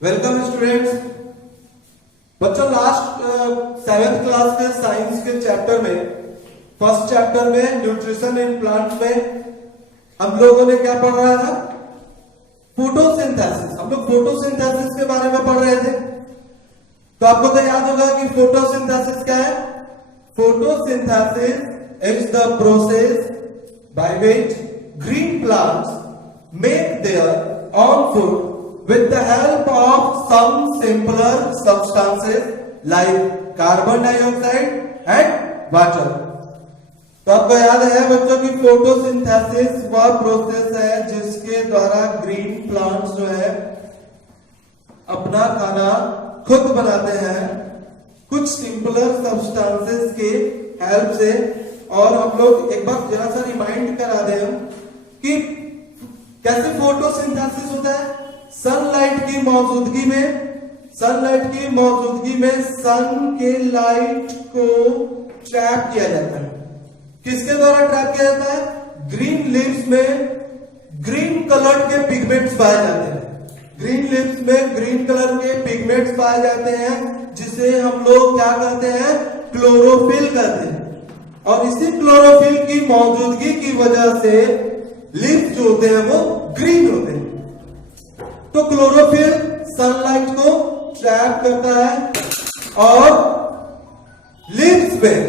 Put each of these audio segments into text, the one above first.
Welcome students. बच्चों last 7th class के science के चैप्टर में फर्स्ट चैप्टर में न्यूट्रिशन इन प्लांट्स में हम लोगों ने क्या पढ़ रहा था? फोटोसिंथेसिस। हम लोग फोटोसिंथेसिस के बारे में पढ़ रहे थे। तो आपको तो याद होगा कि फोटोसिंथेसिस क्या है। Photosynthesis is the process by which green plants make their own food with the help of some simpler substances like carbon dioxide and water। तो आपको याद है बच्चों की फोटोसिंथेसिस वह प्रोसेस है जिसके द्वारा ग्रीन प्लांट्स जो है अपना खाना खुद बनाते हैं कुछ सिंपलर सब्सटेंसेस के हेल्प से। और हम लोग एक बार जरा सा रिमाइंड करा दें कि कैसे फोटोसिंथेसिस होता है। सनलाइट की मौजूदगी में सन के लाइट को ट्रैप किया जाता है। किसके द्वारा ट्रैप किया जाता है? ग्रीन लीव्स में ग्रीन कलर के पिगमेंट्स पाए जाते हैं। ग्रीन लीव्स में ग्रीन कलर के पिगमेंट्स पाए जाते हैं जिसे हम लोग क्या कहते हैं? क्लोरोफिल कहते हैं। और इसी क्लोरोफिल की मौजूदगी की वजह से लीव्स जो होते हैं वो ग्रीन होते हैं। तो क्लोरोफिल सनलाइट को ट्रैप करता है और लीव्स में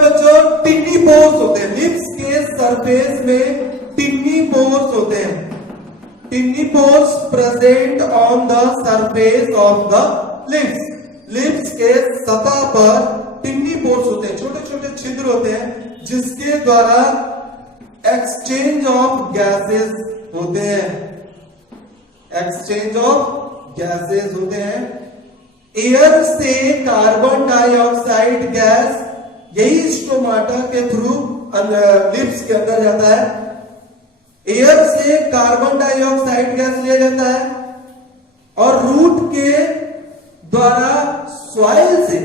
बच्चों टिनी पोर्स होते हैं। लीव्स के सरफेस में टिनी पोर्स होते हैं। टिनी pores present on the surface of the leaves. Leaves के सतह पर टिनी पोर्स होते हैं, छोटे छोटे छिद्र होते हैं जिसके द्वारा एक्सचेंज ऑफ गैसेस होते हैं। एक्सचेंज ऑफ गैसेस होते हैं। एयर से कार्बन डाइऑक्साइड गैस यही स्टोमाटा के थ्रू लिप्स के अंदर जाता है। एयर से कार्बन डाइऑक्साइड गैस लिया जाता है और रूट के द्वारा सॉइल से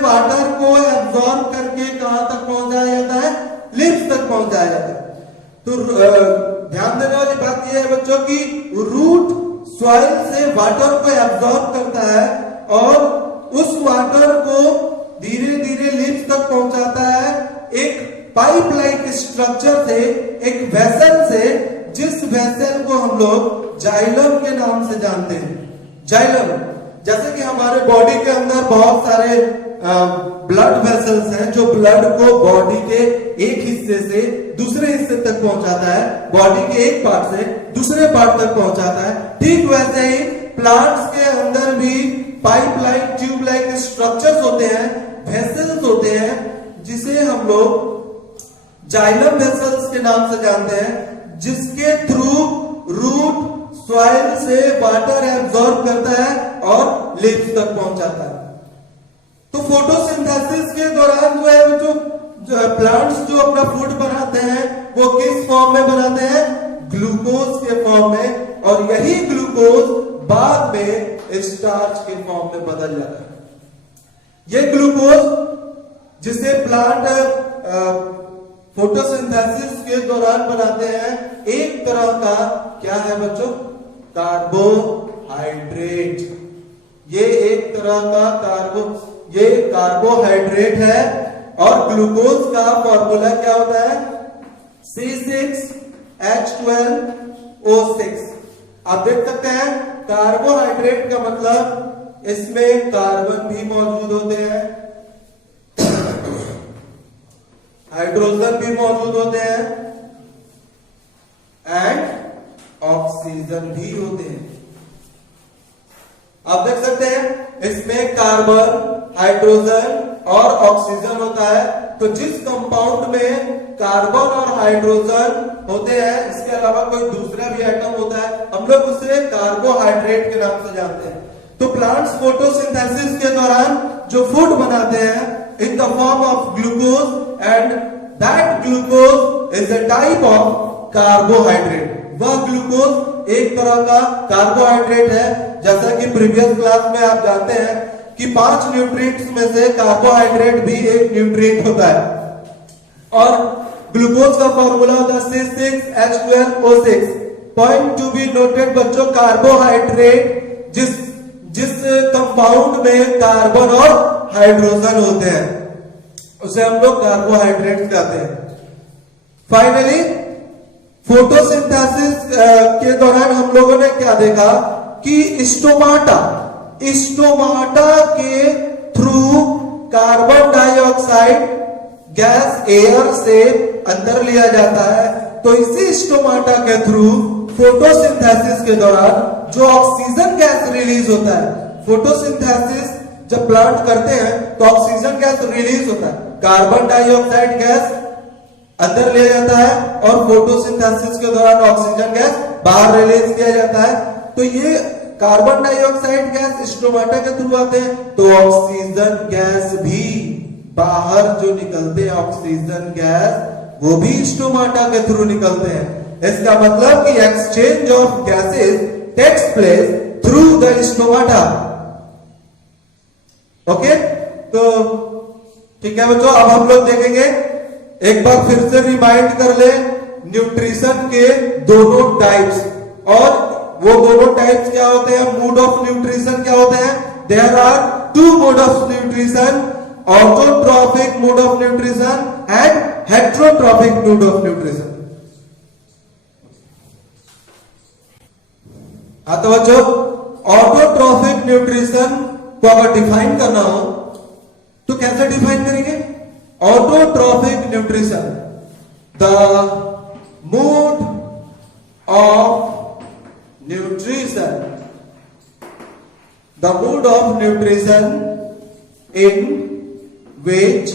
वाटर को एब्जॉर्ब करके कहां तक पहुंचाया जाता है? लिप्स तक पहुंचाया जाता है। तो ध्यान देने वाली बात यह है बच्चों की रूट सॉइल से वाटर को एब्जॉर्ब करता है और उस वाटर को धीरे धीरे लिप्स तक पहुंचाता है एक पाइप लाइक स्ट्रक्चर से, एक वेसल से, जिस वेसल को हम लोग जाइलम के नाम से जानते हैं। जाइलम, जैसे कि हमारे बॉडी के अंदर बहुत सारे ब्लड वेसल्स हैं जो ब्लड को बॉडी के एक हिस्से से दूसरे हिस्से तक पहुंचाता है, बॉडी के एक पार्ट से दूसरे पार्ट तक पहुंचाता है। ठीक वैसे ही प्लांट्स के अंदर भी पाइपलाइन ट्यूब लाइक स्ट्रक्चर्स होते हैं, वेसल्स होते हैं, जिसे हम लोग जाइलम वेसल्स के नाम से जानते हैं, जिसके थ्रू रूट सॉइल से वाटर एब्जॉर्ब करता है और लीव्स तक पहुंचाता है। तो फोटोसिंथेसिस के दौरान जो है जो प्लांट्स जो अपना फूड बनाते हैं वो किस फॉर्म में बनाते हैं? ग्लूकोज के फॉर्म में। और यही ग्लूकोज बाद में स्टार्च के फॉर्म में बदल जाता है। ये ग्लूकोज जिसे प्लांट फोटोसिंथेसिस के दौरान बनाते हैं एक तरह का क्या है बच्चों? कार्बोहाइड्रेट। ये एक तरह का ये कार्बोहाइड्रेट है और ग्लूकोज का फॉर्मूला क्या होता है? C6H12O6। आप देख सकते हैं कार्बोहाइड्रेट का मतलब इसमें कार्बन भी मौजूद होते हैं, हाइड्रोजन भी मौजूद होते हैं एंड ऑक्सीजन भी होते हैं। आप देख सकते हैं इसमें कार्बन, हाइड्रोजन और ऑक्सीजन होता है। तो जिस कंपाउंड में कार्बन और हाइड्रोजन होते हैं, इसके अलावा कोई दूसरा भी एटम होता है, हम लोग उसे कार्बोहाइड्रेट के नाम से जानते हैं। तो प्लांट्स फोटोसिंथेसिस के दौरान जो फूड बनाते हैं in the form of glucose and that glucose is a type of carbohydrate. वह ग्लूकोज एक तरह का कार्बोहाइड्रेट है। जैसा कि प्रीवियस क्लास में आप जानते हैं कि 5 न्यूट्रिएंट्स में से कार्बोहाइड्रेट भी एक न्यूट्रिएंट होता है और ग्लूकोज का फॉर्मूला होता है C6H12O6। Point to be noted बच्चों, कार्बोहाइड्रेट जिस कंपाउंड में कार्बन और हाइड्रोजन होते हैं उसे हम लोग कार्बोहाइड्रेट कहते हैं। फाइनली फोटोसिंथेसिस के दौरान हम लोगों ने क्या देखा कि स्टोमाटा के through carbon dioxide gas air से अंदर लिया जाता है। तो इसी स्टोमाटा के थ्रू फोटोसिंथेसिस के दौरान जो ऑक्सीजन गैस रिलीज होता है, फोटोसिंथेसिस जब प्लांट करते हैं तो ऑक्सीजन गैस रिलीज होता है, कार्बन डाइऑक्साइड गैस अंदर लिया जाता है और फोटोसिंथेसिस के दौरान ऑक्सीजन गैस बाहर रिलीज किया जाता है। तो ये कार्बन डाइऑक्साइड गैस स्टोमाटा के थ्रू आते हैं, तो ऑक्सीजन गैस भी बाहर जो निकलते हैं ऑक्सीजन गैस वो भी स्टोमाटा के थ्रू निकलते हैं। इसका मतलब कि exchange of gases takes place through the stomata. Okay, तो ठीक है बच्चों, अब हम लोग देखेंगे, एक बार फिर से रिमाइंड कर ले न्यूट्रिशन के दोनों टाइप्स। और वो दोनों टाइप्स क्या होते हैं, मोड ऑफ न्यूट्रिशन क्या होते हैं। There are two mode of nutrition, autotrophic mode of nutrition and heterotrophic mode of nutrition. तो बच्चों, ऑटोट्रॉफिक न्यूट्रिशन को अगर डिफाइन करना हो तो कैसे डिफाइन करेंगे। Autotrophic nutrition, the mode of nutrition, the mode of nutrition in which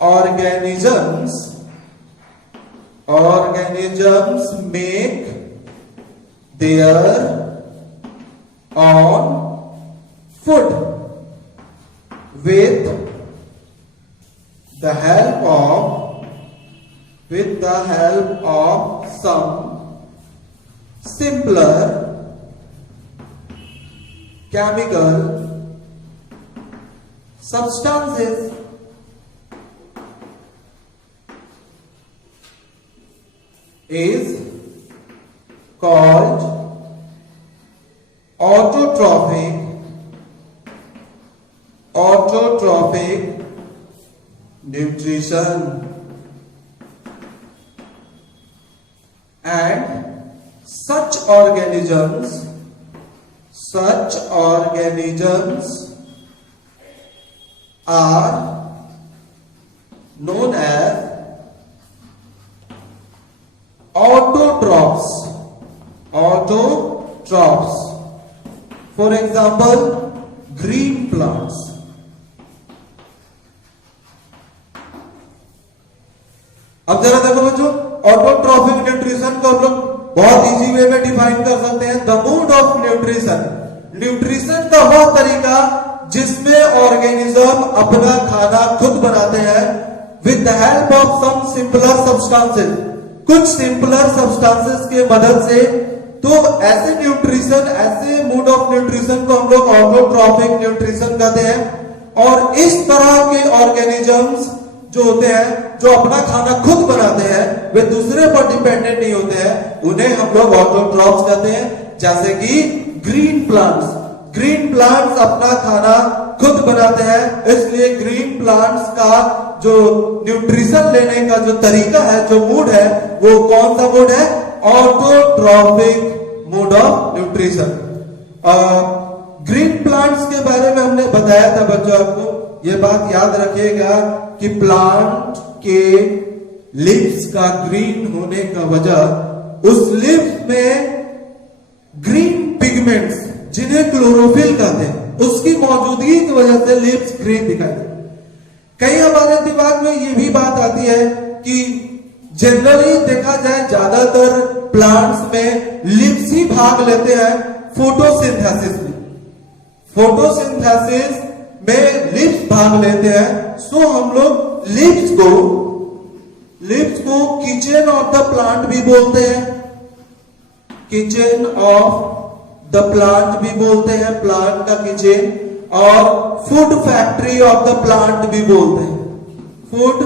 organisms make their own food with the help of some simpler chemical substances is called autotrophic nutrition, and such organisms are known as autotrophs. For example, green plants. अब जरा देखो बच्चों, autotrophic nutrition को हम लोग बहुत easy way में define कर सकते हैं। द मोड ऑफ न्यूट्रिशन का वह तरीका जिसमें ऑर्गेनिज्म अपना खाना खुद बनाते हैं with the help of some simpler substances, कुछ सिंपलर सब्सटेंसेस के मदद से। तो ऐसे न्यूट्रिशन, ऐसे मोड ऑफ न्यूट्रिशन को हम लोग ऑटोट्रॉफिक न्यूट्रिशन कहते हैं। और इस तरह के ऑर्गेनिजम्स जो होते हैं, जो अपना खाना खुद बनाते हैं, वे दूसरे पर डिपेंडेंट नहीं होते हैं, उन्हें हम लोग ऑटोट्रॉफ्स कहते हैं। जैसे कि ग्रीन प्लांट्स अपना खाना खुद बनाते हैं, इसलिए ग्रीन प्लांट्स का जो न्यूट्रिशन लेने का जो तरीका है, जो मूड है, वो कौन सा मूड है, autotrophic mode of nutrition. Green plants के बारे में हमने बताया था बच्चों, आपको ये बात याद रखिएगा कि प्लांट के लीव्स का ग्रीन होने का वजह उस लीव्स में ग्रीन पिगमेंट्स जिन्हें क्लोरोफिल कहते हैं, उसकी मौजूदगी की वजह से लीव्स ग्रीन दिखाई देते। कई हमारे दिमाग में ये भी बात आती है कि जनरली देखा जाए ज्यादातर प्लांट्स में लीव्स ही भाग लेते हैं फोटोसिंथेसिस में लीव्स भाग लेते हैं। सो हम लोग लीव्स को किचन ऑफ द प्लांट भी बोलते हैं, किचन ऑफ द प्लांट भी बोलते हैं, प्लांट का किचन। और food factory of the plant भी बोलते हैं, food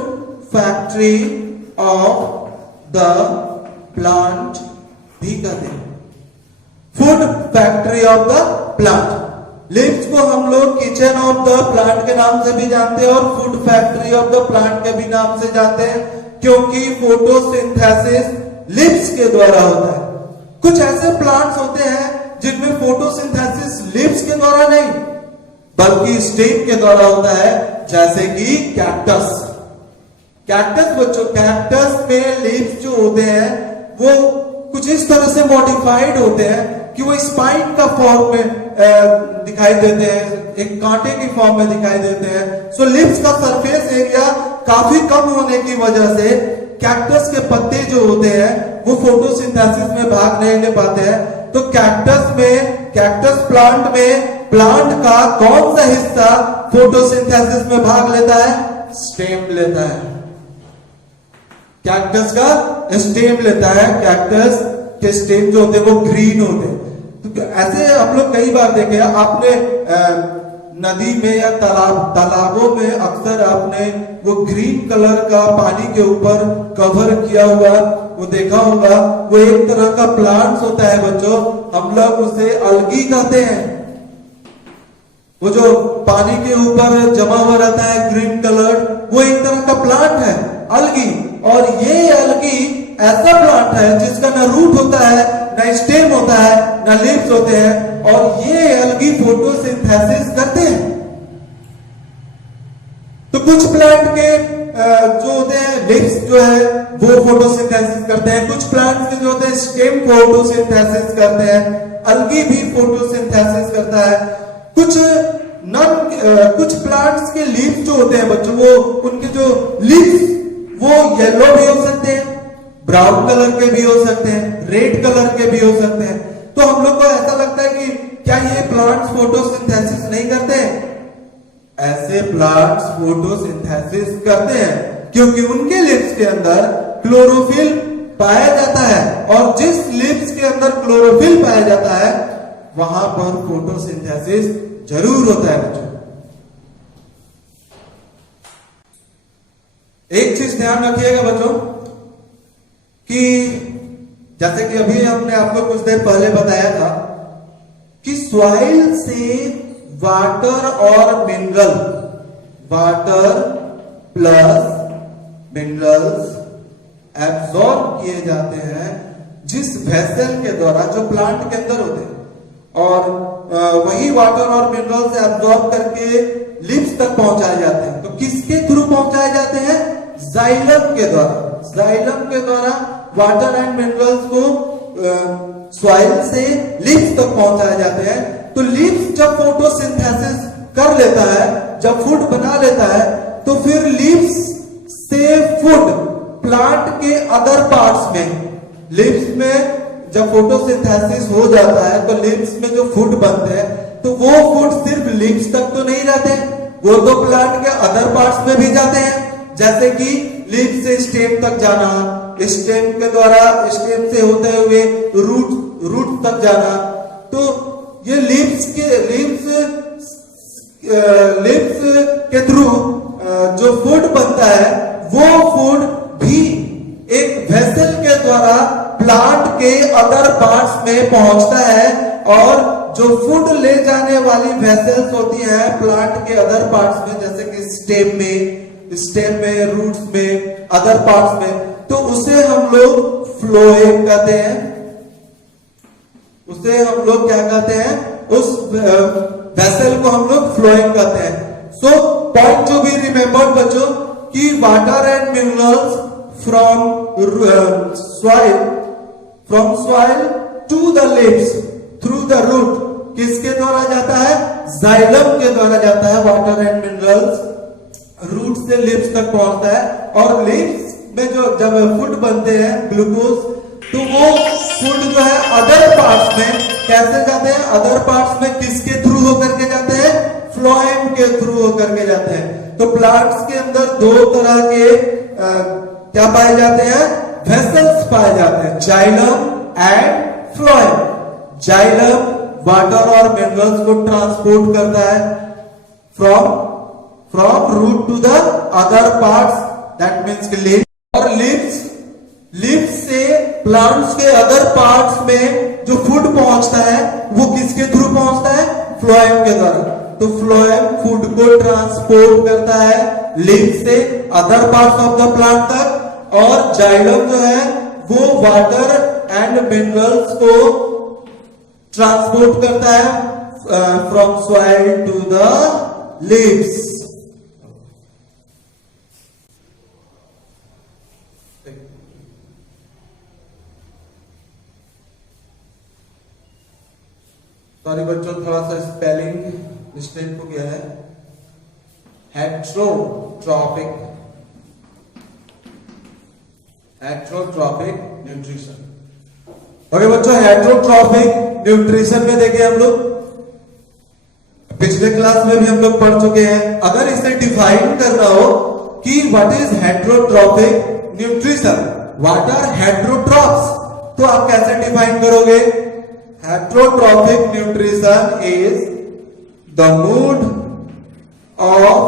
factory of the plant भी कहते हैं। Food factory of the plant. Leaves को हम लोग किचन ऑफ द प्लांट के नाम से भी जानते हैं और food factory of the plant के भी नाम से जानते हैं, क्योंकि फोटोसिंथेसिस लीव्स के द्वारा होता है। कुछ ऐसे प्लांट्स होते हैं जिनमें फोटोसिंथेसिस लीव्स के द्वारा नहीं बल्कि स्टेम के द्वारा होता है, जैसे कि कैक्टस। कैक्टस बच्चों, कैक्टस में लीव्स जो होते हैं वो कुछ इस तरह से मॉडिफाइड होते हैं कि वो स्पाइन का फॉर्म में दिखाई देते हैं, एक कांटे की फॉर्म में दिखाई देते हैं। सो लीव्स का सरफेस एरिया काफी कम होने की वजह से कैक्टस के पत्ते जो होते हैं वो फोटोसिंथेसिस में भाग नहीं ले पाते हैं। तो कैक्टस प्लांट में प्लांट का कौन सा हिस्सा फोटोसिंथेसिस में भाग लेता है? स्टेम लेता है। कैक्टस का स्टेम लेता है। कैक्टस के स्टेम जो होते हैं वो ग्रीन होते हैं। तो ऐसे हम लोग कई बार देखे, आपने नदी में या तालाबों में अक्सर आपने वो ग्रीन कलर का पानी के ऊपर कवर किया हुआ वो देखा होगा। वो एक तरह का प्लांट्स होता है बच्चों, हम लोग उसे अलगी कहते हैं। वो जो पानी के ऊपर जमा हुआ रहता है ग्रीन कलर, वो एक तरह का प्लांट है, अलगी। और ये अलगी ऐसा प्लांट है जिसका ना रूट होता है, ना स्टेम होता है, ना लीव्स होते हैं, और ये अलगी फोटोसिंथेसिस करते हैं। तो कुछ प्लांट के जो होते हैं लीव्स जो है वो फोटोसिंथेसिस करते हैं, कुछ प्लांट्स के जो होते हैं स्टेम फोटोसिंथेसिस करते हैं, अलगी भी फोटोसिंथेसिस करता है। कुछ प्लांट्स के लीव्स जो होते हैं बच्चों, वो उनके जो लीव्स वो येलो भी हो सकते हैं, ब्राउन कलर के भी हो सकते हैं, रेड कलर के भी हो सकते हैं। तो हम लोग को ऐसा लगता है कि क्या ये प्लांट्स फोटोसिंथेसिस नहीं करते? ऐसे प्लांट्स फोटोसिंथेसिस करते हैं क्योंकि उनके लीव्स के अंदर क्लोरोफिल पाया जाता है, और जिस लीव्स के अंदर क्लोरोफिल पाया जाता है वहां पर फोटोसिंथेसिस जरूर होता है बच्चों। एक चीज ध्यान रखिएगा बच्चों कि जैसे कि अभी हमने आपको कुछ देर पहले बताया था कि सॉइल से वाटर और mineral, water plus minerals absorb किए जाते हैं जिस वेसल के द्वारा जो प्लांट के अंदर होते हैं, और वही वाटर और मिनरल्स एब्सॉर्ब करके लिप्स तक पहुंचाए जाते हैं। तो किसके थ्रू पहुंचाए जाते हैं? जाइलम के द्वारा। जाइलम के द्वारा वाटर एंड मिनरल्स को सॉइल से लिप्स तक पहुंचाए जाते हैं। तो लिप्स जब फोटोसिंथेसिस कर लेता है, जब फूड बना लेता है, तो फिर लिप्स से फूड प्लांट के अदर पार्ट्स में, लिप्स में जब फोटोसिंथेसिस हो जाता है तो लिप्स में जो फूड बनते हैं, तो वो फूड सिर्फ लिप्स तक तो नहीं रहते, वो तो प्लांट के अदर पार्ट्स में भी जाते हैं। जैसे कि लीफ से स्टेम तक जाना, स्टेम के द्वारा स्टेम से होते हुए रूट तक जाना। तो ये लीव्स के थ्रू जो फूड बनता है वो फूड भी एक वेसल के द्वारा प्लांट के अदर पार्ट्स में पहुंचता है, और जो फूड ले जाने वाली वेसल्स होती हैं प्लांट के अदर पार्ट्स में, जैसे कि स्टेम में, रूट्स में, अदर पार्ट्स में, तो उसे हम लोग फ्लोएम कहते हैं। उसे हम लोग क्या कहते हैं? उस वेसल को हम लोग फ्लोएम कहते हैं। So point to be remembered बच्चों कि water and minerals from soil to the leaves through the root किसके द्वारा जाता है? जाइलम के द्वारा जाता है। वाटर एंड मिनरल्स रूट से लिप्स तक पहुंचता है, और लिप्स में जो जब फूड बनते हैं ग्लूकोज, तो वो फूड जो है अदर पार्ट्स में कैसे जाते हैं? अदर पार्ट्स में किसके थ्रू होकर के जाते हैं? फ्लोएम के थ्रू होकर के जाते हैं। तो प्लांट्स के अंदर दो तरह के क्या पाए जाते हैं? वेसल्स पाए जाते हैं, xylem and phloem. Xylem water और मिनरल्स को ट्रांसपोर्ट करता है from root to the other parts, that means leaves, और लिप्स से प्लांट्स के अदर पार्ट्स में जो फूड पहुंचता है वो किसके थ्रू पहुंचता है? फ्लोएम के द्वारा। तो फ्लोएम फूड को ट्रांसपोर्ट करता है लीफ से other parts of the plant तक, और जाइलम जो है वो वाटर एंड मिनरल्स को ट्रांसपोर्ट करता है from soil to the leaves. Sorry बच्चों, थोड़ा सा स्पेलिंग मिस्टेक हो गया है। Heterotrophic, heterotrophic nutrition. ओके बच्चों, हेट्रोट्रॉपिक न्यूट्रिशन में देखे हम लोग पिछले क्लास में भी हम लोग पढ़ चुके हैं। अगर इसे डिफाइन करना हो कि what is heterotrophic nutrition, what are heterotrophs, तो आप कैसे डिफाइन करोगे? Heterotrophic nutrition is the mode of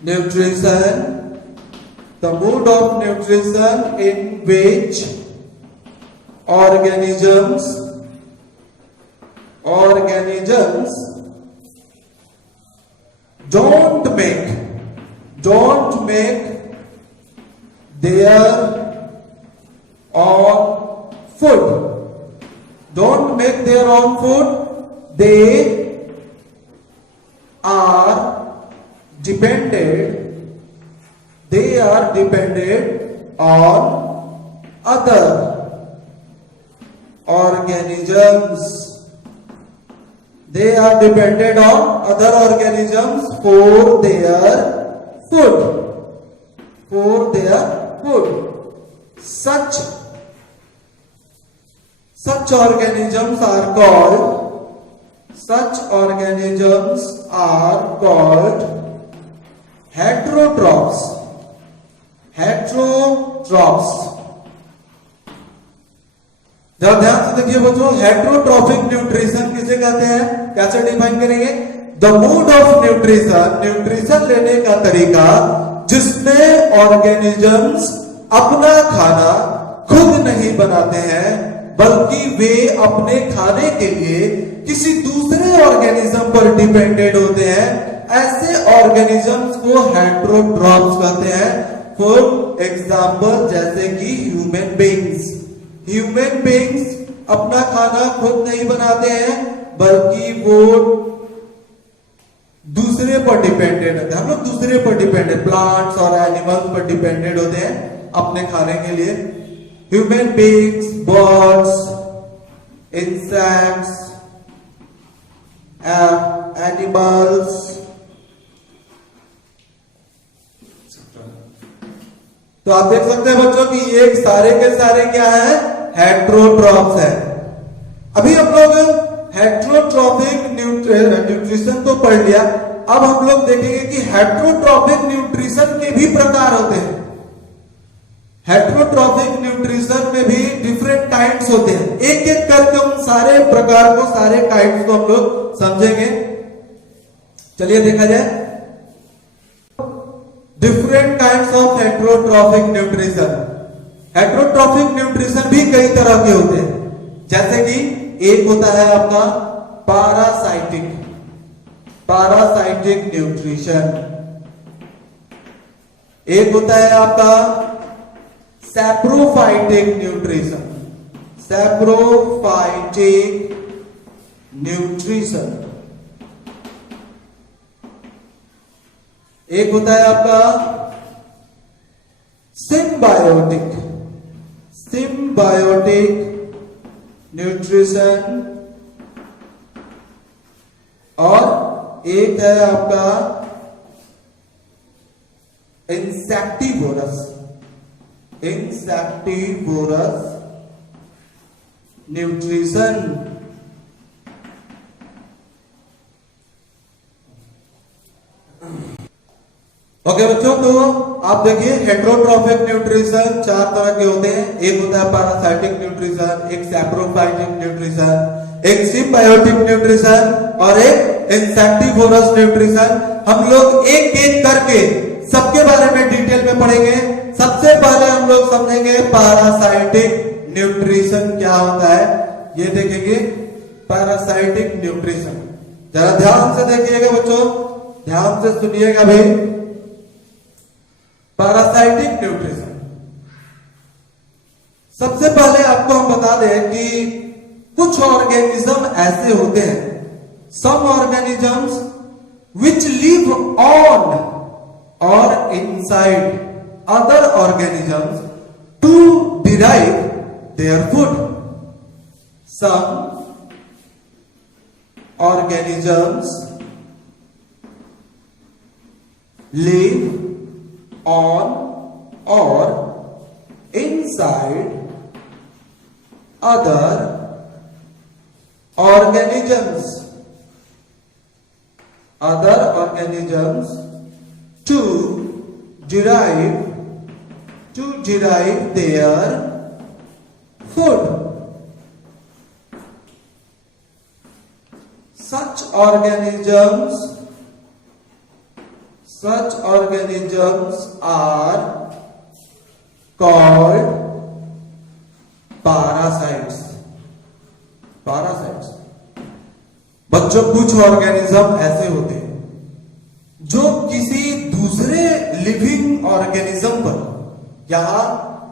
nutrition, the mode of nutrition in which organisms don't make their own food, they are dependent on other organisms. They are dependent on other organisms for their food. Such organisms are called heterotrophs. जरा ध्यान से देखिए बच्चों, heterotrophic nutrition किसे कहते हैं, कैसे define करेंगे? द मोड ऑफ न्यूट्रिशन लेने का तरीका जिसमें ऑर्गेनिजम्स अपना खाना खुद नहीं बनाते हैं, बल्कि वे अपने खाने के लिए किसी दूसरे ऑर्गेनिज्म पर डिपेंडेंट होते हैं। ऐसे ऑर्गेनिजम्स को हेट्रोट्रॉप्स कहते हैं। फॉर एग्जाम्पल जैसे कि ह्यूमन बींग्स अपना खाना खुद नहीं बनाते हैं, बल्कि वो दूसरे पर डिपेंडेंट होते हैं। हम लोग दूसरे पर डिपेंडेंट, प्लांट्स और एनिमल्स पर डिपेंडेंट होते हैं अपने खाने के लिए। Human beings, birds, insects, animals, तो आप देख सकते हैं बच्चों कि ये सारे के सारे क्या है? हेट्रोट्रॉप्स है। अभी हम लोग हेट्रोट्रॉपिक न्यूट्रिशन तो पढ़ लिया। अब हम लोग देखेंगे कि हेट्रोट्रॉपिक न्यूट्रिशन के भी प्रकार होते हैं। हेट्रोट्रॉपिक न्यूट्रिशन में भी डिफरेंट काइंड्स होते हैं। एक एक करके उन सारे प्रकार को, सारे काइंड्स को हम लोग समझेंगे। चलिए देखा जाए। Different kinds of heterotrophic nutrition. Heterotrophic nutrition भी कई तरह के होते हैं, जैसे कि एक होता है आपका पैरासाइटिक न्यूट्रिशन, एक होता है आपका सैप्रोफाइटिक न्यूट्रिशन, एक होता है आपका सिम्बायोटिक न्यूट्रिशन, और एक है आपका इंसेक्टिवोरस न्यूट्रिशन। ओके बच्चों, तो आप देखिए हेट्रोट्रॉपिक न्यूट्रिशन चार तरह के होते हैं। एक होता है पैरासाइटिक न्यूट्रिशन, एक सैप्रोफाइटिक न्यूट्रिशन, एक सिम्बायोटिक न्यूट्रिशन और एक इंसेक्टिवोरस न्यूट्रिशन। हम लोग एक एक करके सबके बारे में डिटेल में पढ़ेंगे। सबसे पहले हम लोग समझेंगे पैरासाइटिक न्यूट्रिशन क्या होता है, ये देखेंगे पैरासाइटिक न्यूट्रिशन। जरा ध्यान से देखिएगा बच्चों, ध्यान से सुनिएगा भाई। पैरासाइटिक न्यूट्रिशन, सबसे पहले आपको हम बता दें कि कुछ ऑर्गेनिज्म ऐसे होते हैं, some organisms which live on or inside other organisms to derive their food. Some organisms live on or inside other organisms to derive their food. Such organisms are called parasites. बच्चों कुछ organism ऐसे होते हैं जो किसी दूसरे living organism पर, यहां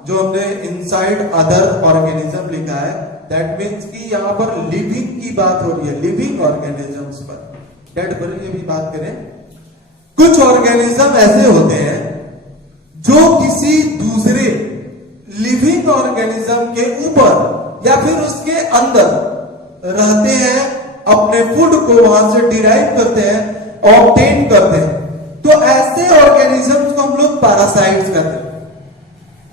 जो हमने इनसाइड अदर ऑर्गेनिज्म लिखा है, दैट मीन्स कि यहां पर लिविंग की बात हो रही है, लिविंग ऑर्गेनिजम्स पर। डेड पर ये भी बात करें, कुछ ऑर्गेनिज्म ऐसे होते हैं जो किसी दूसरे लिविंग ऑर्गेनिज्म के ऊपर या फिर उसके अंदर रहते हैं, अपने फूड को वहां से डिराइव करते हैं, ऑब्टेन करते हैं। तो ऐसे ऑर्गेनिजम्स को हम लोग पैरासाइट्स कहते हैं।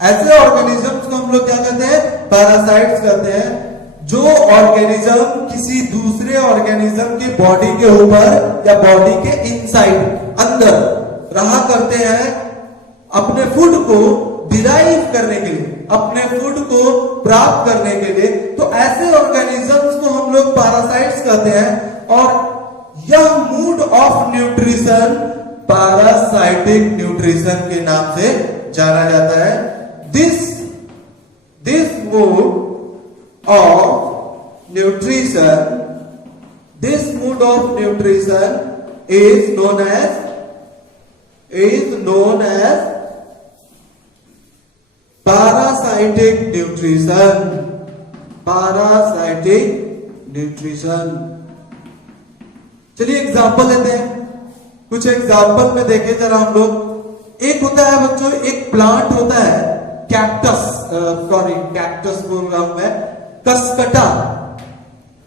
ऐसे ऑर्गेनिजम्स को हम लोग क्या कहते हैं? पैरासाइट्स कहते हैं। जो ऑर्गेनिज्म किसी दूसरे ऑर्गेनिज्म के बॉडी के ऊपर या बॉडी के इनसाइड अंदर रहा करते हैं, अपने फूड को डिराइव करने के लिए, अपने फूड को प्राप्त करने के लिए, तो ऐसे ऑर्गेनिजम्स को हम लोग पैरासाइट्स कहते हैं। और यह mood off nutrition parasitic nutrition के नाम से जाना जाता है। This mood of nutrition is known as parasitic nutrition। चलिए एग्जांपल लेते हैं, कुछ एग्जांपल में देखिए जरा हम लोग। एक होता है बच्चों, एक प्लांट होता है कैक्टस बोल रहा हूं मैं,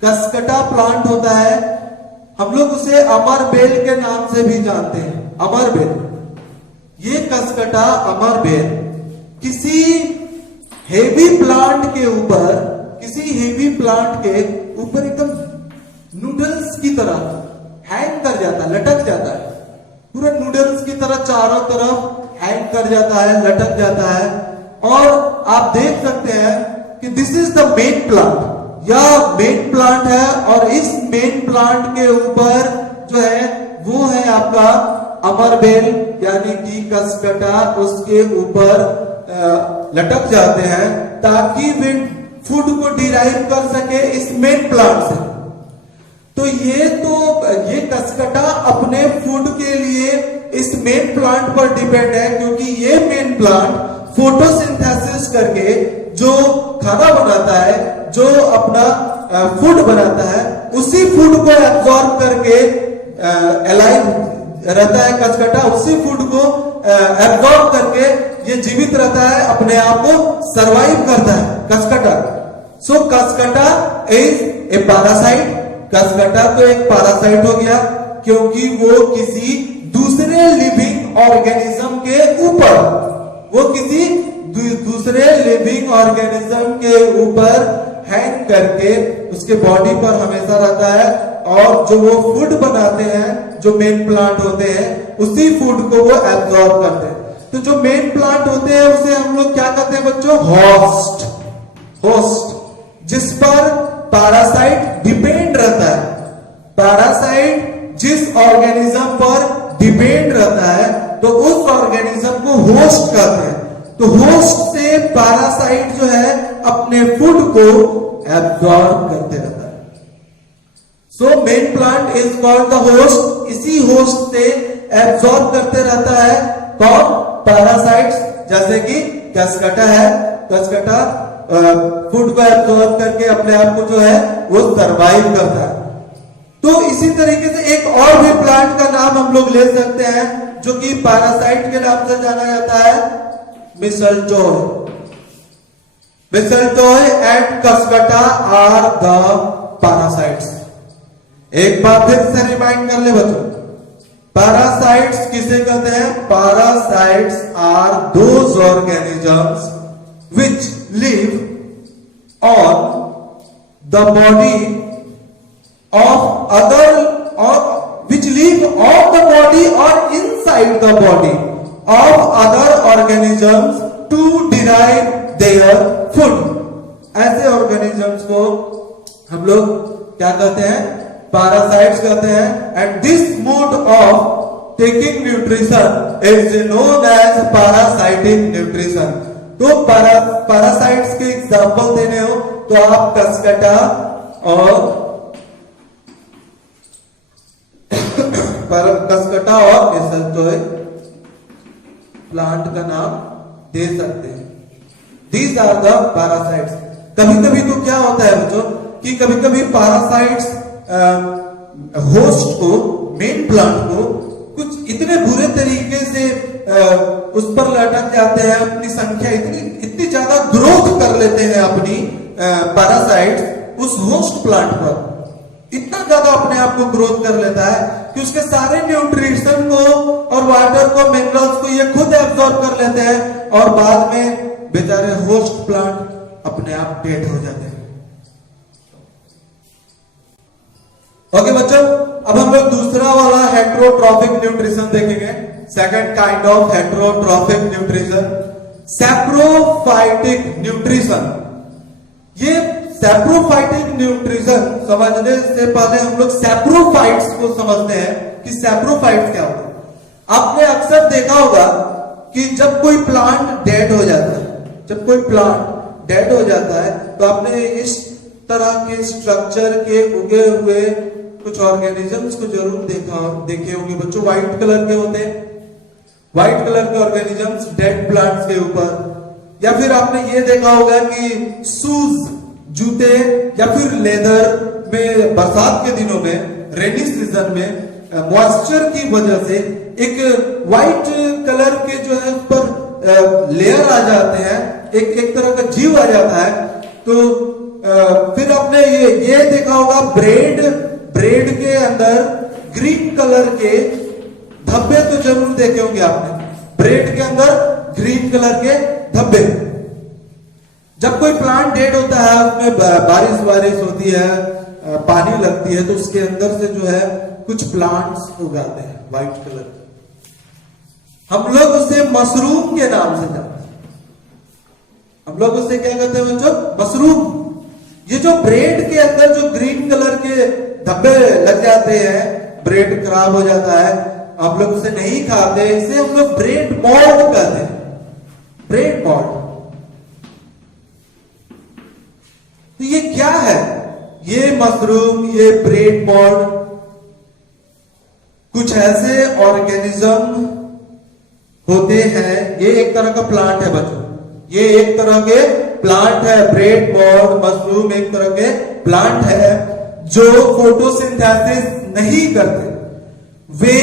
कसकटा प्लांट होता है। हम लोग उसे अमरबेल के नाम से भी जानते हैं, अमरबेल। ये कसकटा अमरबेल किसी हेवी प्लांट के ऊपर एकदम नूडल्स की तरह हैंग कर जाता है, लटक जाता है, पूरा नूडल्स की तरह चारों तरफ हैंग कर जाता है, लटक जाता है। और आप देख सकते हैं कि this is the main plant, यह मेन प्लांट है। और इस मेन प्लांट के ऊपर जो है वो है आपका अमरबेल, यानी कि कसकटा उसके ऊपर लटक जाते हैं ताकि वे फूड को डिराइव कर सके इस मेन प्लांट से। तो ये कसकटा अपने फूड के लिए इस मेन प्लांट पर डिपेंड है, क्योंकि ये मेन प्लांट फोटोसिंथेसिस करके जो खाना बनाता है, जो अपना फूड बनाता है, उसी फूड को एब्जॉर्ब करके अलाइव रहता है कसकटा, उसी फूड को एब्जॉर्ब करके ये जीवित रहता है, अपने आप को सरवाइव करता है Cuscuta. So Cuscuta is a parasite. Cuscuta तो एक पैरासाइट हो गया, क्योंकि वो किसी दूसरे लिविंग ऑर्गेनिज्म के ऊपर, हैंग करके उसके बॉडी पर हमेशा रहता है। और जो वो फूड बनाते हैं, जो मेन प्लांट होते हैं, उसी फूड को वो एब्जॉर्ब करते हैं। तो जो मेन प्लांट होते हैं उसे हम लोग क्या कहते हैं बच्चों? होस्ट, जिस पर पैरासाइट डिपेंड रहता है। पैरासाइट जिस ऑर्गेनिज्म पर डिपेंड रहता है, तो उस ऑर्गेनिज्म को होस्ट कहते हैं। तो होस्ट से पैरासाइट जो है अपने फूड को एब्जॉर्ब करते रहता है। So main plant is called the host. इसी होस्ट से एब्जॉर्ब करते रहता है कौन? पैरासाइट्स। जैसे कि कसकटा है, कसकटा फूड को एब्जॉर्ब करके अपने आप को जो है वो सरवाइव करता है। तो इसी तरीके से एक और भी प्लांट का नाम हम लोग ले सकते हैं जो कि पैरासाइट के नाम से जाना जाता है, मिसलटोय। मिसलटोय and Cuscuta are the parasites. एक बार फिर से रिमाइंड कर ले बच्चों, पैरासाइट्स किसे कहते हैं? Parasites are those organisms which live on the body of other, or which live on the body or inside the body of other organisms to derive their food। ऐसे organisms को हम लोग क्या कहते हैं? पैरासाइट्स कहते हैं। and this mode of taking nutrition is known as parasitic nutrition। तो पैरासाइट्स के एग्जाम्पल देने हो तो आप कसकटा और मिसलटोय प्लांट का नाम दे सकते हैं। These are the parasites. कभी कभी तो क्या होता है बच्चों कि कभी कभी पैरासाइट्स होस्ट को, मेन प्लांट को कुछ इतने बुरे तरीके से उस पर लटक जाते हैं, अपनी संख्या इतनी ज्यादा ग्रोथ कर लेते हैं अपनी पैरासाइट्स उस होस्ट प्लांट पर, इतना ज्यादा अपने आप को ग्रोथ कर लेता है कि उसके सारे न्यूट्रिशन को और वाटर को, मिनरल्स को ये खुद एब्जॉर्ब कर लेते हैं और बाद में बेचारे होस्ट प्लांट अपने आप डेड हो जाते हैं। ओके बच्चों, अब हम लोग दूसरा वाला हेटेरोट्रॉफिक न्यूट्रिशन देखेंगे। Second kind of heterotrophic nutrition, saprophytic nutrition. ये सैप्रोफाइटिक न्यूट्रिशन समझने से पहले हम लोग सैप्रोफाइट्स को समझते हैं कि सैप्रोफाइट्स क्या होता है। आपने अक्सर देखा होगा कि जब कोई प्लांट डेड हो जाता है, जब कोई प्लांट डेड हो जाता है तो आपने इस तरह के स्ट्रक्चर के उगे हुए कुछ ऑर्गेनिजम्स को जरूर देखे होंगे बच्चों। व्हाइट कलर के होते हैं, व्हाइट कलर के ऑर्गेनिजम्स डेड प्लांट्स के ऊपर। या फिर आपने ये देखा होगा कि शूज, जूते या फिर लेदर में बरसात के दिनों में, रेनी सीजन में मॉइस्चर की वजह से एक व्हाइट कलर के जो है उस पर लेयर आ जाते हैं, एक तरह का जीव आ जाता है। तो फिर आपने ये देखा होगा ब्रेड के अंदर ग्रीन कलर के धब्बे तो जरूर देखे होंगे आपने, ब्रेड के अंदर ग्रीन कलर के धब्बे। जब कोई प्लांट डेड होता है, उसमें बारिश होती है, पानी लगती है, तो उसके अंदर से जो है कुछ प्लांट्स उगाते हैं व्हाइट कलर के। हम लोग उसे मशरूम के नाम से जानते हैं। हम लोग उसे क्या कहते हैं बच्चों? मशरूम। ये जो ब्रेड के अंदर जो ग्रीन कलर के धब्बे लग जाते हैं, ब्रेड खराब हो जाता है, हम लोग उसे नहीं खाते, इसे हम लोग ब्रेड मॉल्ड कहते हैं, ब्रेड मॉल्ड। तो ये क्या है? ये मशरूम, ये ब्रेड मॉल्ड कुछ ऐसे ऑर्गेनिज्म होते हैं। ये एक तरह का प्लांट है बच्चों, ये एक तरह के प्लांट है। ब्रेड मॉल्ड, मशरूम एक तरह के प्लांट है जो फोटोसिंथेसिस नहीं करते। वे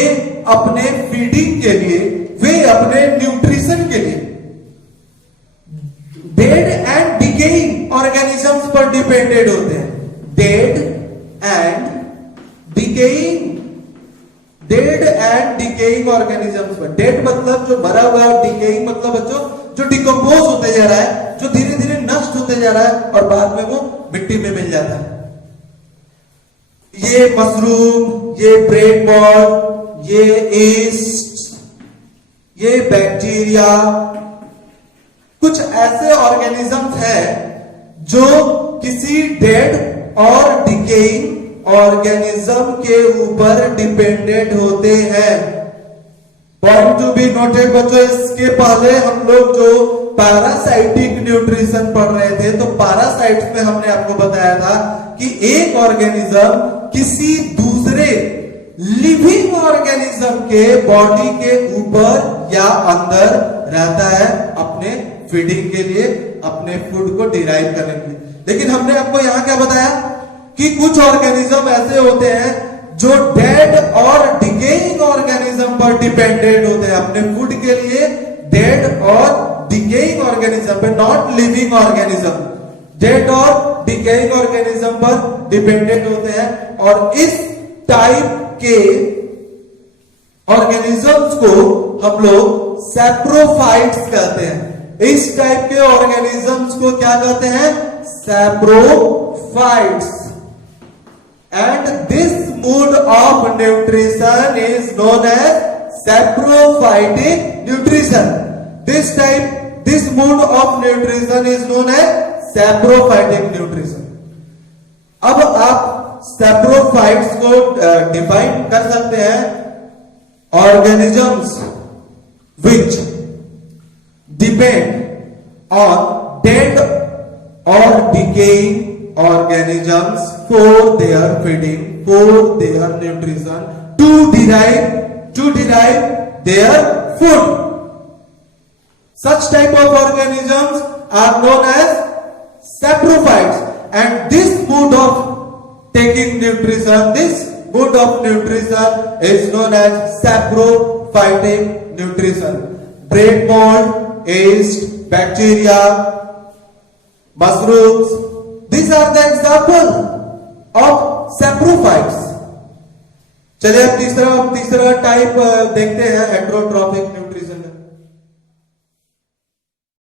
अपने फीडिंग के लिए, वे अपने न्यूट्रिशन के लिए डेड एंड डिकेइंग ऑर्गेनिजम्स पर डिपेंडेड होते हैं। डेड एंड डिकेइंग ऑर्गेनिजम्स पर। डेड मतलब जो मरा हुआ है, डिकेइंग मतलब बच्चों जो डिकम्पोज होते जा रहा है, जो धीरे धीरे नष्ट होते जा रहा है और बाद में वो मिट्टी में मिल जाता है। ये मशरूम, ये ब्रेड मॉल्ड, ये यीस्ट, ये बैक्टीरिया कुछ ऐसे ऑर्गेनिजम्स हैं जो किसी डेड और डिकेइंग ऑर्गेनिज्म के ऊपर डिपेंडेंट होते हैं। पॉइंट टू बी नोटेड बच्चों, इसके पहले हम लोग जो पैरासाइटिक न्यूट्रिशन पढ़ रहे थे, तो पैरासाइट्स में हमने आपको बताया था कि एक ऑर्गेनिज्म किसी दूसरे लिविंग ऑर्गेनिज्म के बॉडी के ऊपर या अंदर रहता है अपने फीडिंग के लिए, अपने फूड को डिराइव करने के लिए। लेकिन हमने आपको यहां क्या बताया कि कुछ ऑर्गेनिज्म ऐसे होते हैं जो डेड और डिकेइंग ऑर्गेनिज्म पर डिपेंडेंट होते हैं अपने फूड के लिए। डेड और डिकेइंग ऑर्गेनिज्म पे, not living organism, dead or decaying organism पर डिपेंडेंट होते हैं। और इस टाइप के ऑर्गेनिजम्स को हम लोग सैप्रोफाइट्स कहते हैं। इस टाइप के ऑर्गेनिजम्स को क्या कहते हैं? Saprophytes. And this mode of nutrition is known as saprophytic nutrition. This mode of nutrition is known as saprophytic nutrition. अब आप सैप्रोफाइट्स को डिफाइन कर सकते हैं, organisms which depend on dead or decaying organisms for their feeding, for their nutrition, to derive their food. Such type of organisms are known as saprophytes, and this mode of taking nutrition, this mode of nutrition is known as saprophytic nutrition. Bread mold, yeast, bacteria, mushrooms, these are the examples of saprophytes. चलिए अब तीसरा type देखते हैं, heterotrophic